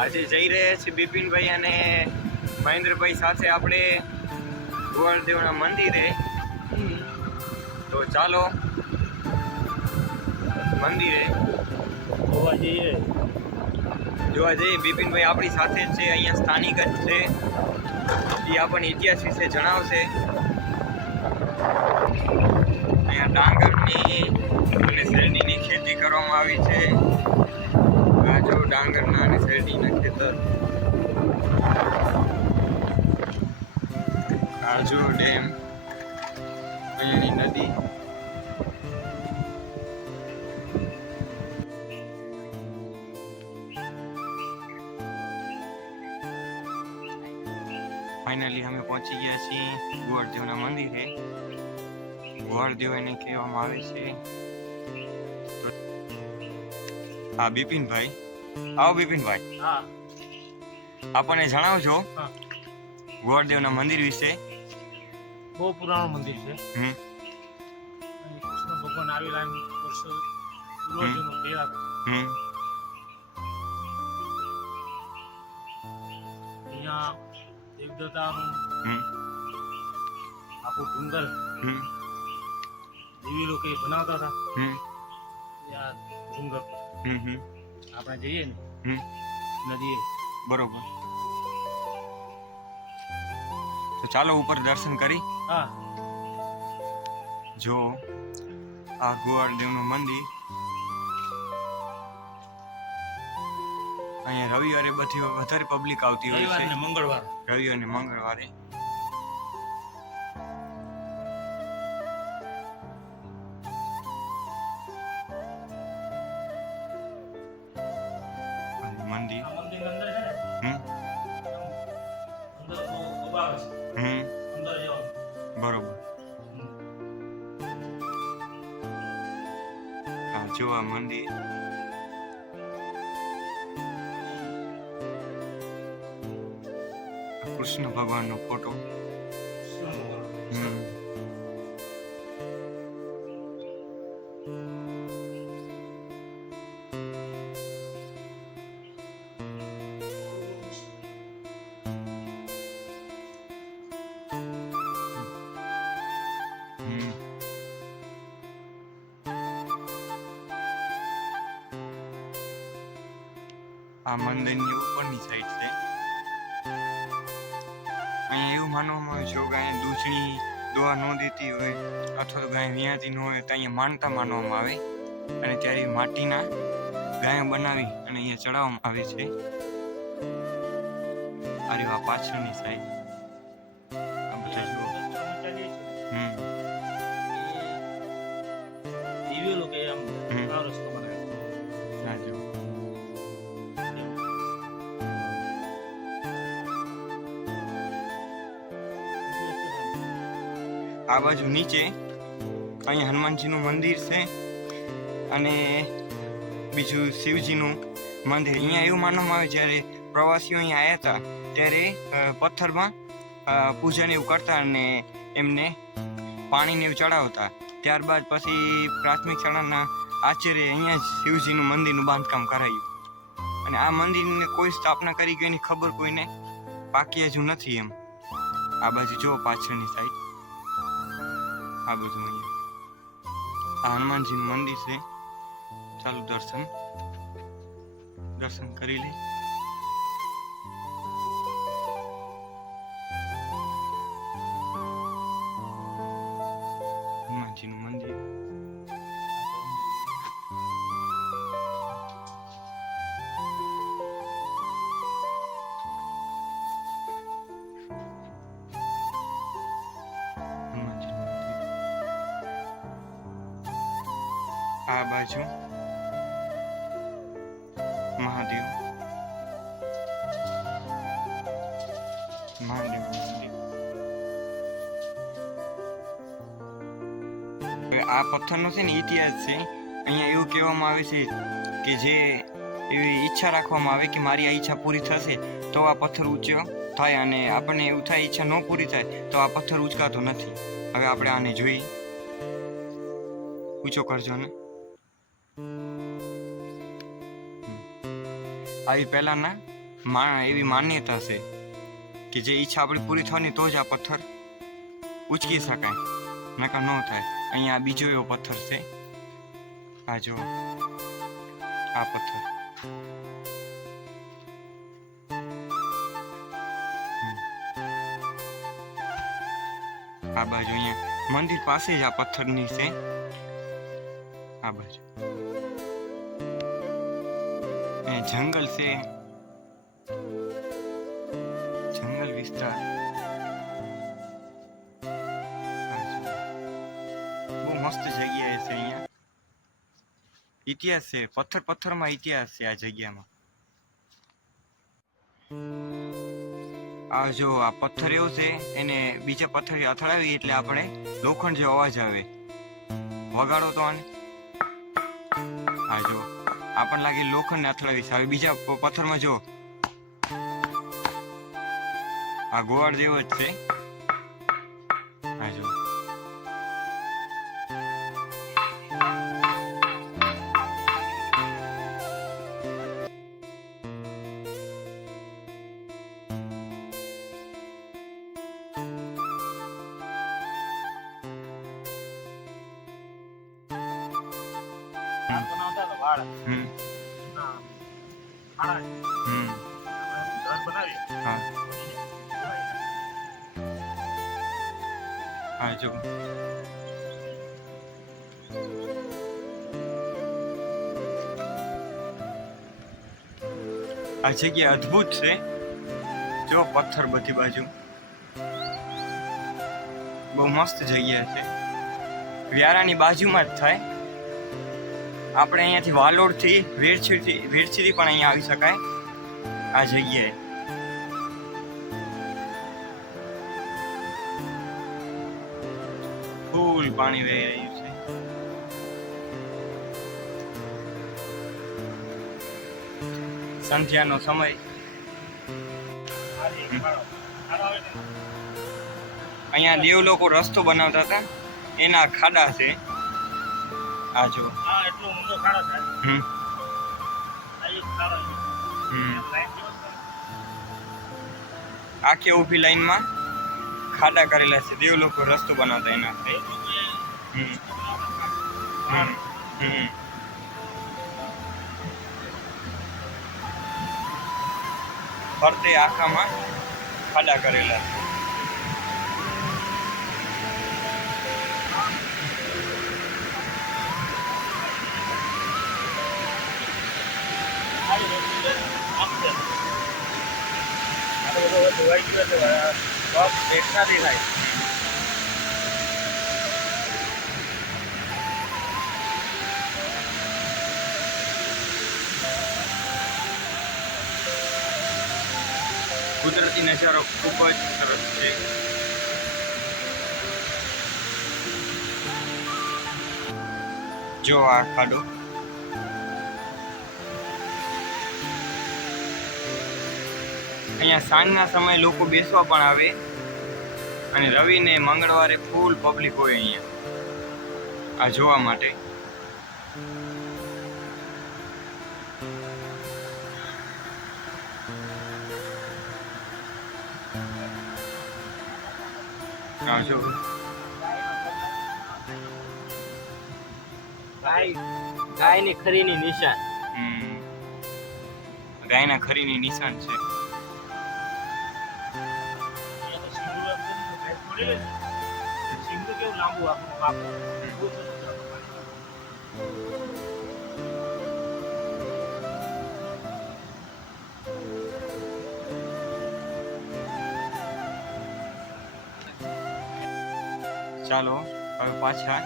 આજે જઈ રહ્યા છીએ બિપિનભાઈ અને મહેન્દ્રભાઈ સાથે આપણે ગોવર્ધદેવના મંદિરે. તો ચાલો મંદિરે જોવા જઈએ. બિપિનભાઈ આપણી સાથે જ છે, અહીંયા સ્થાનિક જ છે. એ આપણને ઇતિહાસ વિશે જણાવશે. અહીંયા ડાંગરની અને શેરડીની ખેતી કરવામાં આવી છે. આ જો ડાંગરના અને શેરડીના ખેતર. આ જો ડેમ, અહીંયાની નદી. ફાઇનલી અમે પહોંચી ગયા છીએ ગોવર્ધદેવના મંદિરે. ગોવર્ધદેવ એને કહેવામાં આવે છે. હા બિપિનભાઈ, આવો બિપિનભાઈ. હા, આપણને જણાવજો ગોવર્ધદેવના મંદિર વિશે. બહુ પુરાણું મંદિર છે. હમ. કૃષ્ણ ભગવાન આવેલા વર્ષો પૂર્વજોનો પહેલા. હમ. અહીંયા દેવદત્તાનું હમ. આખું ડુંગર હમ. દેવી લોકો બનાવતા હતા. હમ. આ ડુંગર હમ. હમ. આપણે જઈએ ને હમ. નદીએ. બરોબર. તો ચાલો ઉપર દર્શન કરી. હા, જો આ ગોવર્ધદેવનું મંદિર. અહીંયા રવિવારે બધી વધારે પબ્લિક આવતી હોય રવિવાર છે. ને મંગળવાર. રવિ અને મંગળવારે. મંદિર. આ મંદિરની અંદર છે ને હમ. અંદર બહુ ઉભા છે. હમ. અંદર જવાનું. બરોબર. હા જો આ મંદિર. કૃષ્ણ ભગવાનનો ફોટો. હમ. હમ. આ મંદિરની ઉપરની સાઈડ છે. અહીંયા એવું માનવામાં આવે છે કે ગાય દૂધની દોવા ન દેતી હોય અથવા તો ગાય વિયાતી ન હોય તો અહીંયા માનતા માનવામાં આવે અને ત્યારે માટીના ગાય બનાવી અને અહીંયા ચડાવવામાં આવે છે. અરે વાહ, પાછળની સાઈડ આ બધા જુઓ. હમ. દેવીઓ લોકો આમ હમ. આ રસ્તો બનાવ્યો. હા જો. આ બાજુ નીચે અહીંયા હનુમાનજીનું મંદિર છે અને બીજું શિવજીનું મંદિર. અહીંયા એવું માનવામાં આવે જ્યારે પ્રવાસીઓ અહીંયા આવ્યા હતા ત્યારે પથ્થરમાં પૂજાને એવું કરતા અને એમને પાણીને એવું ચડાવતા. ત્યારબાદ પછી પ્રાથમિક શાળાના આચાર્ય અહીંયા જ શિવજીનું મંદિરનું બાંધકામ કરાયું અને આ મંદિરની કોઈ સ્થાપના કરી ગઈ એની ખબર કોઈને પાકી હજુ નથી. એમ આ બાજુ જો પાછળની સાઈડ આ બધું અહીંયા આ હનુમાનજીનું મંદિર છે. ચાલો દર્શન કરી લે. હનુમાનજીનું મંદિર. આ બાજુ મહાદેવ મંદિર. આ પથ્થરનો છે ને ઇતિહાસ છે. અહીંયા એવું કહેવામાં આવે છે કે જે એવી ઈચ્છા રાખવામાં આવે કે મારી આ ઈચ્છા પૂરી થશે તો આ પથ્થર ઊંચો થાય અને આપણને એવું થાય ઈચ્છા ન પૂરી થાય તો આ પથ્થર ઉચકાતો નથી. હવે આપણે આને જોઈ ઊંચો કરજો ને. આવી પહેલાના એવી માન્યતા છે કે જે ઈચ્છા આપણી પૂરી થવાની તો જ આ પથ્થર ઉચકી શકાય, નકર ન થાય. અહીંયા બીજો એવો પથ્થર છે, આ જો આ પથ્થર. આ બાજુ અહીંયા મંદિર પાસે જ આ પથ્થરની છે, આ બાજુ જંગલ છે, જંગલ વિસ્તાર. બહુ મસ્ત જગ્યા છે અહીંયા. ઇતિહાસ છે, પથ્થરમાં ઇતિહાસ છે આ જગ્યામાં. આ જો આ પથ્થર એવો છે, એને બીજા પથ્થર અથડાવી એટલે આપણે લોખંડ જેવો અવાજ આવે. વગાડો તો આને. આ જો આપણને લાગે લોખંડ ને અથડાવી. હવે બીજા પથ્થરમાં જો આ ગોવાળ જેવો જ છે. આ જો બનાવતા તો વાળ હમ ના ખાડા હમ ઘર બનાવી હા હા જો આ જગ્યા અદ્ભુત છે. જો પથ્થર બધી બાજુ, બહુ મસ્ત જગ્યા છે. વ્યારાની બાજુમાં જ થાય. આપણે અહીંયાથી વાલોડથી વેડછીથી પણ અહીંયા આવી શકાય આ જગ્યાએ. ફૂલ પાણી વહી રહ્યું છે. સંધ્યાનો સમય. અહીંયા દેવ લોકો રસ્તો બનાવતા હતા, એના ખાડા છે. આ જો હા એટલો ઊંડો ખાડો થાય. હમ આ એક ખાડો છે. હમ લાઈન જેવો છે. આખી ઊભી લાઈનમાં ખાડા કરેલા છે. દેવ લોકો રસ્તો બનાવતા એના. એ લોકોએ હમ હા. હમ ફરતે આખામાં ખાડા કરેલા છે. આવી વસ્તુ છે. આમ છે. આ તો બધો ધોવાઈ ગયો છે. પગ દેખતા દેખાય. કુદરતી નજારો ખૂબ જ સરસ છે. જો આ ખાડો. અહીંયા સાંજના સમયે લોકો બેસવા પણ આવે અને રવિ ને મંગળવારે ફૂલ પબ્લિક હોય અહીંયા આ જોવા માટે. આ જો ગાયની ખરીની નિશાન. ગાયના ખરીની નિશાન છે. અહીંયા તો સિંદૂર એકદમ ભેંસ પડી રહે છે. સિંદૂર કેવું લાંબુ આખું કાપડ. બહુ સરસ લાગે. ચાલો હવે પાછા